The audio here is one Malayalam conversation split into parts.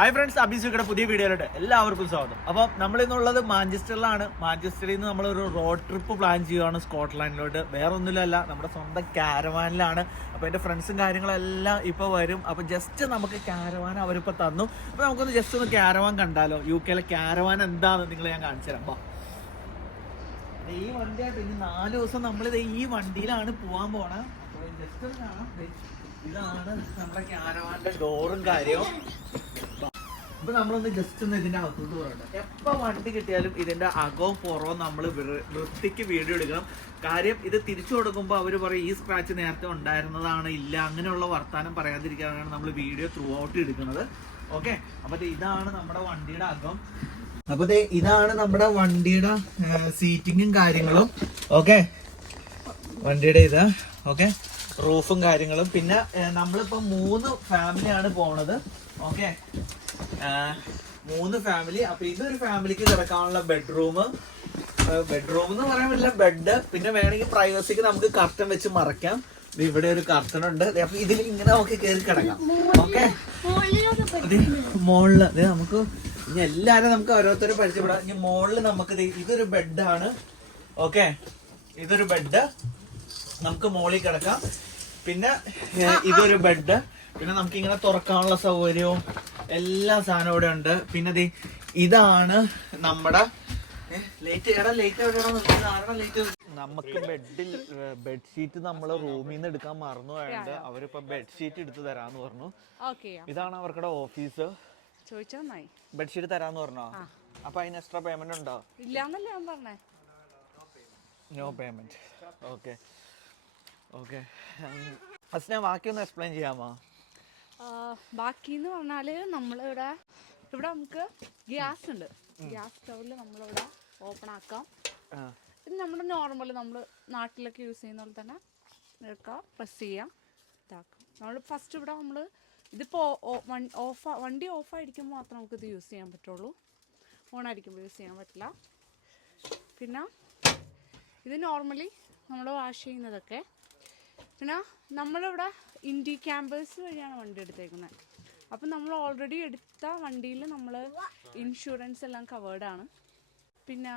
ഹായ് ഫ്രണ്ട്സ്, അബീസുകളുടെ പുതിയ വീഡിയോയിലോട്ട് എല്ലാവർക്കും സ്വാഗതം. അപ്പോൾ നമ്മളിന്നുള്ളത് മാഞ്ചസ്റ്ററിലാണ്. മാഞ്ചസ്റ്ററിൽ നിന്ന് നമ്മളൊരു റോഡ് ട്രിപ്പ് പ്ലാൻ ചെയ്യുകയാണ് സ്കോട്ട്ലാൻഡിലോട്ട്. വേറെ ഒന്നുമില്ല, നമ്മുടെ സ്വന്തം കാരവാനിലാണ്. അപ്പോൾ എൻ്റെ ഫ്രണ്ട്സും കാര്യങ്ങളെല്ലാം ഇപ്പോൾ വരും. അപ്പോൾ ജസ്റ്റ് നമുക്ക് കാരവാൻ അവരിപ്പോൾ തന്നു. അപ്പോൾ നമുക്കൊന്ന് ജസ്റ്റ് ഒന്ന് കാരവാൻ കണ്ടാലോ. UK കാരവാൻ എന്താണെന്ന് നിങ്ങളെ ഞാൻ കാണിച്ചു തരാം. ഈ വണ്ടിയായിട്ട് ഇനി 4 ദിവസം നമ്മളിത് ഈ വണ്ടിയിലാണ് പോകാൻ പോണത്. അപ്പോൾ ജസ്റ്റ് ഒന്ന് കാണാം. ഇതാണ് നമ്മുടെ കാരവാന്റെ ഡോറും കാര്യവും. ഇപ്പൊ നമ്മളൊന്ന് ജസ്റ്റ് ഒന്ന് ഇതിന്റെ അകത്തോട്ട് പറയട്ടെ. എപ്പോൾ വണ്ടി കിട്ടിയാലും ഇതിന്റെ അകവും പുറവും നമ്മൾ വൃത്തിക്ക് വീഡിയോ എടുക്കണം. കാര്യം ഇത് തിരിച്ചു കൊടുക്കുമ്പോൾ അവർ പറയും ഈ സ്ക്രാച്ച് നേരത്തെ ഉണ്ടായിരുന്നതാണ്, ഇല്ല, അങ്ങനെയുള്ള വർത്താനം പറയാതിരിക്കാനാണ് നമ്മൾ വീഡിയോ ത്രൂ ഔട്ട് എടുക്കുന്നത്. ഓക്കെ, അപ്പൊ ഇതാണ് നമ്മുടെ വണ്ടിയുടെ അകം. അപ്പൊ ഇതാണ് നമ്മുടെ വണ്ടിയുടെ സീറ്റിങ്ങും കാര്യങ്ങളും. ഓക്കെ, വണ്ടിയുടെ ഇത് ഓക്കെ, റൂഫും കാര്യങ്ങളും. പിന്നെ നമ്മളിപ്പോ 3 ഫാമിലിയാണ് പോണത്. Okay, 3 family. അപ്പൊ ഇതൊരു ഫാമിലിക്ക് കിടക്കാനുള്ള ബെഡ്റൂം എന്ന് പറയാൻ പറ്റില്ല, ബെഡ്. പിന്നെ വേണമെങ്കിൽ പ്രൈവസിക്ക് നമുക്ക് കർട്ടൻ വെച്ച് മറയ്ക്കാം. ഇവിടെ ഒരു കർട്ടൻ ഉണ്ട്. അപ്പൊ ഇതിൽ ഇങ്ങനെ നമുക്ക് കയറി കിടക്കാം. ഓക്കെ, മോളില് നമുക്ക് ഇനി എല്ലാരും നമുക്ക് ഓരോരുത്തരും പരിചയപ്പെടാം. ഇനി മോളില് നമുക്ക് ഇതൊരു ബെഡാണ്. ഓക്കെ, ഇതൊരു ബെഡ്, നമുക്ക് മോളിൽ കിടക്കാം. പിന്നെ ഇതൊരു ബെഡ്. പിന്നെ നമുക്ക് ഇങ്ങനെ തുറക്കാനുള്ള സൗകര്യവും എല്ലാ സാധനവും ഇവിടെ ഉണ്ട്. പിന്നെ ഇതാണ് നമ്മുടെ നമുക്ക് ബെഡ്ഷീറ്റ് നമ്മള് റൂമിൽ നിന്ന് എടുക്കാൻ മറന്നു പോയത്. അവരിപ്പോ ബെഡ്ഷീറ്റ് എടുത്ത് തരാന്ന് പറഞ്ഞു. ഇതാണ് അവർക്കുടെ ഓഫീസ്. ബെഡ്ഷീറ്റ് തരാന്ന് പറഞ്ഞോ? അപ്പൊ അതിന് എക്സ്ട്രാ പേയ്മെന്റ് ഉണ്ടോ? No payment. Okay okay, Asna ബാക്കിയൊന്ന് എക്സ്പ്ലെയിൻ ചെയ്യാമോ? ബാക്കി എന്ന് പറഞ്ഞാല് നമ്മളിവിടെ നമുക്ക് ഗ്യാസ് ഉണ്ട്. ഗ്യാസ് സ്റ്റൗവിൽ നമ്മളിവിടെ ഓപ്പൺ ആക്കാം. പിന്നെ നമ്മുടെ നോർമൽ നമ്മൾ നാട്ടിലൊക്കെ യൂസ് ചെയ്യുന്ന പോലെ തന്നെ എടുക്കാം, പ്രസ് ചെയ്യാം, ഇതാക്കാം. നമ്മൾ ഫസ്റ്റ് ഇവിടെ നമ്മൾ ഇതിപ്പോൾ വണ്ടി ഓഫായിരിക്കുമ്പോൾ മാത്രം നമുക്കിത് യൂസ് ചെയ്യാൻ പറ്റുള്ളൂ. ഓണായിരിക്കുമ്പോൾ യൂസ് ചെയ്യാൻ പറ്റില്ല. പിന്നെ ഇത് നോർമലി നമ്മൾ വാഷ് ചെയ്യുന്നതൊക്കെ. പിന്നെ നമ്മളിവിടെ ഇൻഡി ക്യാമ്പേഴ്സ് വഴിയാണ് വണ്ടി എടുത്തേക്കുന്നത്. അപ്പം നമ്മൾ ഓൾറെഡി എടുത്ത വണ്ടിയിൽ നമ്മൾ ഇൻഷുറൻസ് എല്ലാം കവേർഡാണ്. പിന്നെ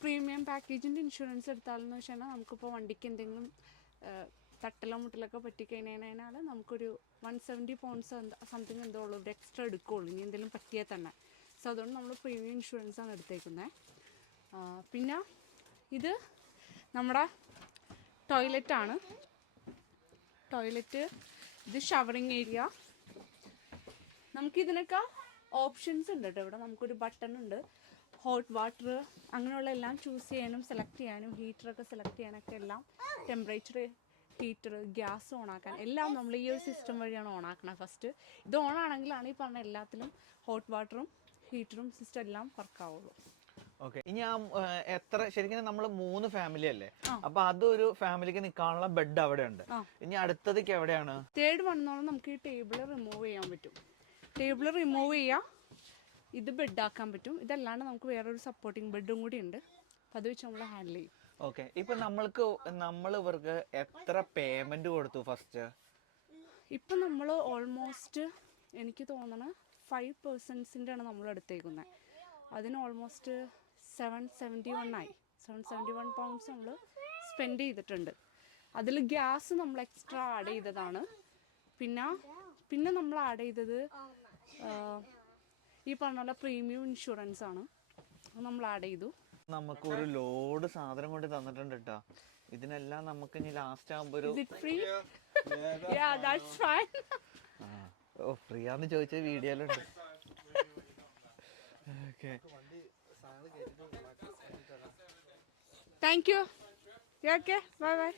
പ്രീമിയം പാക്കേജിൻ്റെ ഇൻഷുറൻസ് എടുത്താലെന്ന് വെച്ചാൽ നമുക്കിപ്പോൾ വണ്ടിക്ക് എന്തെങ്കിലും തട്ടലോ മുട്ടലൊക്കെ പറ്റിക്കഴിഞ്ഞാൽ നമുക്കൊരു 170 പൗണ്ട്സ് സംതിങ് എന്തോ ഉള്ളൂ ഒരു എക്സ്ട്രാ എടുക്കുകയുള്ളൂ, ഇനി എന്തെങ്കിലും പറ്റിയാൽ തന്നെ. സോ അതുകൊണ്ട് നമ്മൾ പ്രീമിയം ഇൻഷുറൻസാണ് എടുത്തേക്കുന്നത്. പിന്നെ ഇത് നമ്മുടെ ടോയ്ലറ്റാണ്. ടോയ്ലറ്റ്, ഇത് ഷവറിങ് ഏരിയ. നമുക്കിതിനൊക്കെ ഓപ്ഷൻസ് ഉണ്ട് കേട്ടോ. ഇവിടെ നമുക്കൊരു ബട്ടൺ ഉണ്ട്, ഹോട്ട് വാട്ടർ അങ്ങനെയുള്ള എല്ലാം ചൂസ് ചെയ്യാനും സെലക്ട് ചെയ്യാനും, ഹീറ്ററൊക്കെ സെലക്ട് ചെയ്യാനൊക്കെ എല്ലാം, ടെമ്പറേച്ചർ, ഹീറ്റർ, ഗ്യാസ് ഓണാക്കാൻ എല്ലാം നമ്മൾ ഈ ഒരു സിസ്റ്റം വഴിയാണ് ഓണാക്കണം. ഫസ്റ്റ് ഇത് ഓണാണെങ്കിലാണ് ഈ പറഞ്ഞ എല്ലാത്തിലും ഹോട്ട് വാട്ടറും ഹീറ്ററും സിസ്റ്റം എല്ലാം വർക്കാവുള്ളൂ. ഓക്കെ, ഇനി എത്ര ശരിക്കും നമ്മൾ 3 ഫാമിലി അല്ലേ? അപ്പൊ അതൊരു ഫാമിലിക്ക് നിൽക്കാനുള്ള ബെഡ് അവിടെ ഉണ്ട്. ഇനി അടുത്തതൊക്കെ എവിടെയാണ്? തേർഡ് വന്നോളം നമുക്ക് ഈ ടേബിൾ റിമൂവ് ചെയ്യാൻ പറ്റും. ടേബിൾ റിമൂവ് ചെയ്യാം, ഇത് ബെഡ് ആക്കാൻ പറ്റും. ഇതല്ലാണ്ട് നമുക്ക് വേറൊരു സപ്പോർട്ടിങ് ബെഡും കൂടി ഉണ്ട്. അപ്പം അത് വെച്ച് നമ്മൾ ഹാൻഡിൽ ചെയ്യും. ഓക്കെ, ഇപ്പൊ നമ്മൾ ഇവർക്ക് എത്ര പേയ്മെന്റ് കൊടുത്തു ഫസ്റ്റ്? ഇപ്പം നമ്മൾ ഓൾമോസ്റ്റ് എനിക്ക് തോന്നണ 5% ആണ് നമ്മൾ എടുത്തേക്കുന്നത്. അതിന് ഓൾമോസ്റ്റ് 771 ആയി. 771 പൗണ്ട്സ് നമ്മൾ സ്പെൻഡ് ചെയ്തിട്ടുണ്ട്. അതിൽ ഗ്യാസ് നമ്മൾ എക്സ്ട്രാ ആഡ് ചെയ്തതാണ്. പിന്നെ നമ്മൾ ആഡ് ചെയ്തത് ഈ പറഞ്ഞ പോലെ പ്രീമിയം ഇൻഷുറൻസ് ആണ്, നമ്മൾ ആഡ് ചെയ്തു. നമുക്ക് ഒരു ലോഡ് സാധനം കൊണ്ട് തന്നിട്ടുണ്ട് കേട്ടോ. ഇതിനെല്ലാം നമുക്ക് ഇനി ലാസ്റ്റ് ആകുമ്പോ ഫ്രീ ആന്ന് ചോദിച്ച വീഡിയോയിലുണ്ട്. Thank you. Okay, bye bye.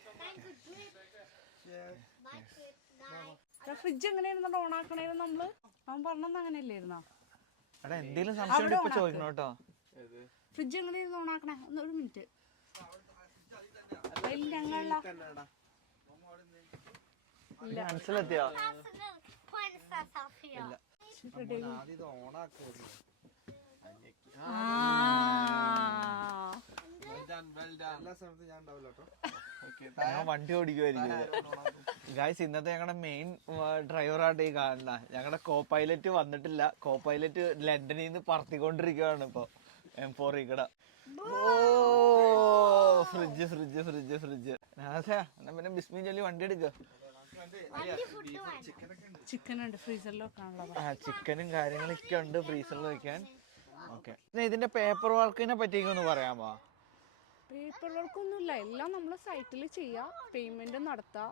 Fridge എങ്ങനെയായിരുന്നു ഓണാക്കണേന്ന് നമ്മള് അവൻ പറഞ്ഞത് അങ്ങനെയല്ലായിരുന്നോ? എന്തെങ്കിലും സംശയം ചോദിക്കണം കേട്ടോ. ഫ്രിഡ്ജ് എങ്ങനെയായിരുന്നു ഓണാക്കണേ? ഒരു മിനിറ്റ്. മനസ്സിലെത്തിയോ? ഞാൻ വണ്ടി ഓടിക്കുമായിരിക്കും. ഗായ്സ്, ഇന്നത്തെ ഞങ്ങളുടെ മെയിൻ ഡ്രൈവറായിട്ട് ഈ കാണുന്ന ഞങ്ങളുടെ കോ പൈലറ്റ് വന്നിട്ടില്ല. കോ പൈലറ്റ് ലണ്ടനിൽ നിന്ന് പറത്തിക്കൊണ്ടിരിക്കുകയാണ് ഇപ്പൊ M4 ഇവിടെ. ഓ ഫ്രിഡ്ജ് ഫ്രിഡ്ജ് ഫ്രിഡ്ജ് ഫ്രിഡ്ജ്. എന്നാ പിന്നെ ബിസ്മി ചൊല്ലി വണ്ടി എടുക്കുക. ചിക്കൻ ഉണ്ട് ഫ്രീസറിൽ വെക്കാനുള്ളത്. ചിക്കനും കാര്യങ്ങളൊക്കെ ഉണ്ട് ഫ്രീസറിൽ വെക്കാൻ. ഓക്കെ, ഇതിന്റെ പേപ്പർ വർക്കിനെ പറ്റിയൊന്ന് പറയാമോ? പേപ്പർ വർക്കൊന്നുമില്ല, എല്ലാം നമ്മൾ സൈറ്റിൽ ചെയ്യുക, പേയ്മെൻറ്റ് നടത്തുക.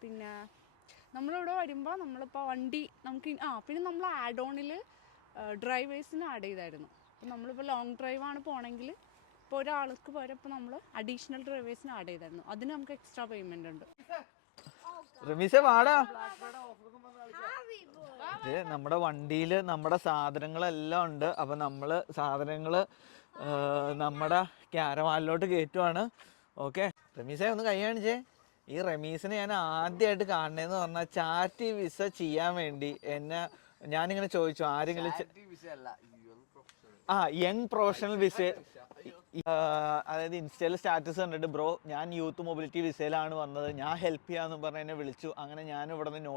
പിന്നെ നമ്മളിവിടെ വരുമ്പോൾ നമ്മളിപ്പോൾ വണ്ടി നമുക്ക് പിന്നെ നമ്മൾ ആഡ് ഓണിൽ ഡ്രൈവേഴ്സിന് ആഡ് ചെയ്തായിരുന്നു. അപ്പോൾ നമ്മളിപ്പോൾ ലോങ് ഡ്രൈവാണ് പോകണമെങ്കിൽ ഇപ്പോൾ ഒരാൾക്ക് പകരം ഇപ്പോൾ നമ്മൾ അഡീഷണൽ ഡ്രൈവേഴ്സിന് ആഡ് ചെയ്തായിരുന്നു. അതിന് നമുക്ക് എക്സ്ട്രാ പേയ്മെൻ്റ് ഉണ്ട്. നമ്മുടെ വണ്ടിയിൽ നമ്മുടെ സാധനങ്ങളെല്ലാം ഉണ്ട്. അപ്പൊ നമ്മള് സാധനങ്ങള് നമ്മുടെ ക്യാരവാനിലോട്ട് കയറ്റുവാണ്. ഓക്കെ, റമീസെ ഒന്ന് കൈ കാണിച്ചേ. ഈ റമീസിനെ ഞാൻ ആദ്യമായിട്ട് കാണണേന്ന് പറഞ്ഞാൽ ചാറ്റ് വിസ ചെയ്യാൻ വേണ്ടി ഞാനിങ്ങനെ ചോദിച്ചു, ആരെങ്കിലും യങ് പ്രൊഫഷണൽ വിസ, അതായത് ഇൻസ്റ്റയിൽ സ്റ്റാറ്റസ് കണ്ടിട്ട് ബ്രോ ഞാൻ യൂത്ത് മൊബിലിറ്റി വിസയിലാണ് വന്നത്, ഞാൻ ഹെൽപ്പ് ചെയ്യാന്ന് പറഞ്ഞ് എന്നെ വിളിച്ചു. അങ്ങനെ ഞാൻ ഇവിടെ നിന്ന്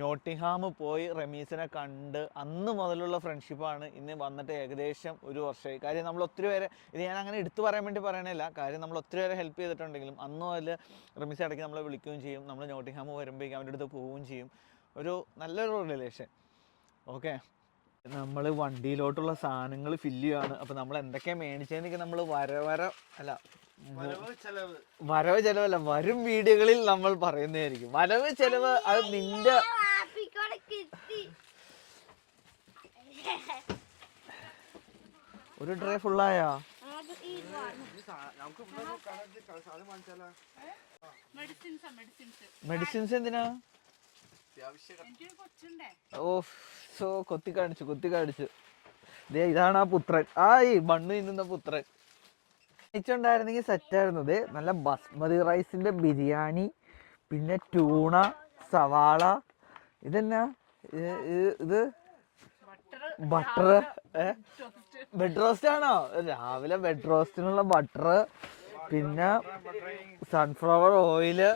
നോട്ടിംഗ്ഹാം പോയി റമീസിനെ കണ്ട് അന്ന് മുതലുള്ള ഫ്രണ്ട്ഷിപ്പാണ്. ഇന്ന് വന്നിട്ട് ഏകദേശം 1 വർഷമായി. കാര്യം നമ്മൾ ഒത്തിരി പേരെ, ഇത് ഞാൻ അങ്ങനെ എടുത്തു പറയാൻ വേണ്ടി പറയണില്ല, കാര്യം നമ്മൾ ഒത്തിരി പേരെ ഹെൽപ്പ് ചെയ്തിട്ടുണ്ടെങ്കിലും അന്ന് മുതൽ റമീസ് ഇടയ്ക്ക് നമ്മളെ വിളിക്കുകയും ചെയ്യും. നമ്മൾ നോട്ടിംഗ്ഹാം വരുമ്പോഴേക്കും അവരുടെ അടുത്ത് പോവുകയും ചെയ്യും. ഒരു നല്ലൊരു റിലേഷൻ. ഓക്കെ, നമ്മൾ വണ്ടിയിലോട്ടുള്ള സാധനങ്ങൾ ഫില്ല് ചെയ്യുകയാണ്. അപ്പോൾ നമ്മൾ എന്തൊക്കെയാണ് മേടിച്ചതെന്നൊക്കെ നമ്മൾ വരവ് ചെലവല്ല, വരും വീഡിയോകളിൽ നമ്മൾ പറയുന്നതായിരിക്കും. വരവ് ചെലവ് അത് നിന്റെ ഒരു ട്രേ ഫുള്ളായാ? മെഡിസിൻസ് എന്തിനാ? ഓ കൊത്തി കാണിച്ചു. ഇതാണ് ആ പുത്രൻ, ഈ മണ്ണ് തിന്നുന്ന പുത്രൻ. ണ്ടായിരുന്നെങ്കിൽ സെറ്റായിരുന്നു. നല്ല ബസ്മതി റൈസിന്റെ ബിരിയാണി, പിന്നെ ട്യൂണ, സവാള. ഇതെന്നാ ഇത്? ബട്ടർ. ബെഡ് റോസ്റ്റ് ആണോ? രാവിലെ ബെഡ് റോസ്റ്റിനുള്ള ബട്ടർ, പിന്നെ സൺഫ്ലവർ ഓയില്.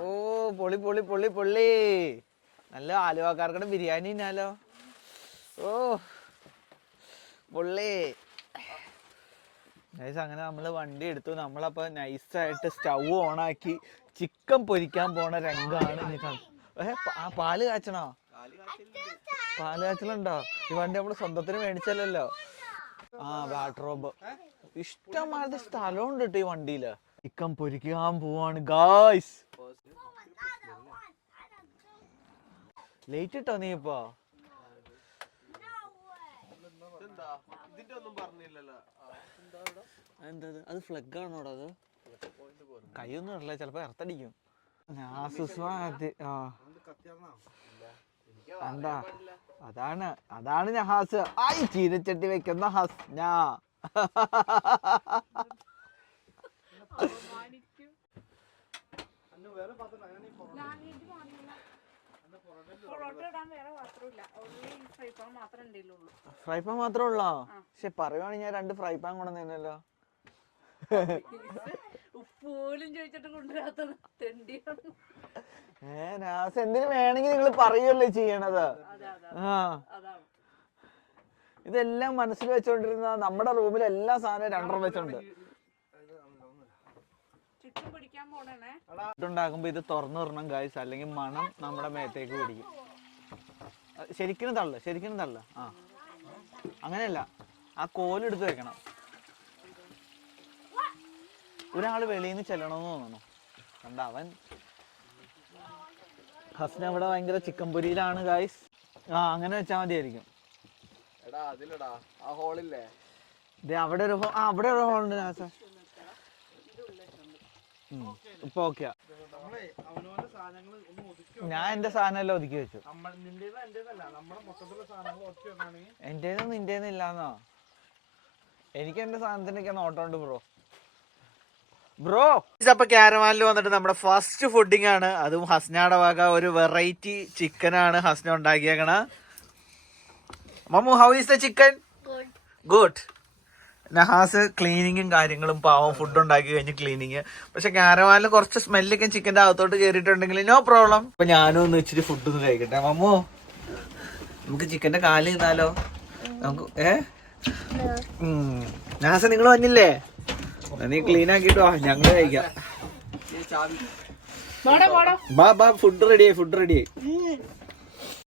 ഓ പൊളി പൊളി പൊളി പൊള്ളി. നല്ല ആലുവക്കാർക്കുടെ ബിരിയാണി തിന്നാലോ. ഓ പൊള്ളി. അങ്ങനെ നമ്മൾ വണ്ടി എടുത്തു. നമ്മളപ്പോൾ നൈസായിട്ട് സ്റ്റൗ ഓണാക്കി ചിക്കൻ പൊരിക്കാൻ പോണ രംഗമാണ്. പാല് കാച്ചണോ? പാല് കാച്ചലുണ്ടോ? ഈ വണ്ടി നമ്മൾ സ്വന്തത്തിന് മേടിച്ചല്ലോ. വാട്രോബ്. ഇഷ്ടമാതിരി സ്ഥലമുണ്ട് കേട്ടോ ഈ വണ്ടിയില്. ചിക്കൻ പൊരിക്കാൻ പോവാണ് ഗായ്സ്. ലേറ്റ് ഇട്ടോ നീ ഇപ്പൊ? എന്താ അത്? ഫ്ലഗ് ആണോടാ? അത് കൈയൊന്നും ഇടല, ചിലപ്പോ ഇറത്തടിക്കും. എന്താ? അതാണ് നഹാസ്. ചീനച്ചട്ടി വെക്കുന്ന ഹസ്ന. ഫ്രൈ പാൻ മാത്രമേ ഉള്ളോ? പക്ഷെ പറയുവാണെങ്കിൽ ഞാൻ 2 ഫ്രൈ പാൻ കൊണ്ടുവന്നല്ലോ. എന്തിനു വേണമെങ്കിൽ നിങ്ങൾ പറയുമല്ലേ ചെയ്യണത്. ഇതെല്ലാം മനസ്സിൽ വെച്ചോണ്ടിരുന്ന നമ്മുടെ റൂമിൽ എല്ലാ സാധനവും 2 വെച്ചുണ്ട്. ഉണ്ടാക്കുമ്പോ ഇത് തുറന്നു വിടണം ഗായ്സ്, അല്ലെങ്കിൽ മണം നമ്മുടെ മേത്തേക്ക് പിടിക്കും. ശരിക്കും തള്ളു. അങ്ങനെയല്ല, ആ കോലെടുത്ത് വെക്കണം. ഒരാള് വെളിയിൽ നിന്ന് ചെല്ലണമെന്ന് തോന്നണു. കണ്ട അവൻ ഹസ്ന ഇവിടെ ഭയങ്കര ചിക്കൻ പൊരിയിലാണ് ഗായ്സ്. അങ്ങനെ വെച്ചാൽ മതിയായിരിക്കും. അവിടെ ഒരു ഹോളുണ്ട്. ഇപ്പൊ ഓക്കെയാ. ഞാൻ എന്റെ സാധനം എല്ലാം ഒതുക്കി വെച്ചു. എന്റേന്നും നിന്റേന്നും ഇല്ലാന്നോ? എനിക്ക് എന്റെ സാധനത്തിനൊക്കെ നോട്ടമുണ്ട് ബ്രോ. അപ്പൊ ക്യാരവാനിൽ വന്നിട്ട് നമ്മുടെ ഫസ്റ്റ് ഫുഡിങ് ആണ്. അതും ഹസ്നയുടെ വക ഒരു വെറൈറ്റി ചിക്കനാണ് ഹസ്ന ഉണ്ടാക്കിയേക്കണ. Mammu, how is the chicken? Good. Nahas ക്ലീനിങ്ങും കാര്യങ്ങളും പാവം ഫുഡ് ഉണ്ടാക്കി കഴിഞ്ഞ് ക്ലീനിങ്. പക്ഷെ കാരവാനിൽ കുറച്ച് സ്മെല്ലൊക്കെ ചിക്കന്റെ അകത്തോട്ട് കയറിയിട്ടുണ്ടെങ്കിൽ നോ പ്രോബ്ലം. അപ്പൊ ഞാനും ഒന്ന് ഇച്ചിരി ഫുഡ് ഒന്ന് കഴിക്കട്ടെ. മമ്മോ നമുക്ക് ചിക്കന്റെ കാല് നിന്നാലോ? നമുക്ക് നഹാസ് നിങ്ങൾ വന്നില്ലേ? നീ ക്ലീൻ ആക്കിട്ടോ, ഞങ്ങള് കഴിക്കാം. ബാ ഫുഡ് റെഡിയായി.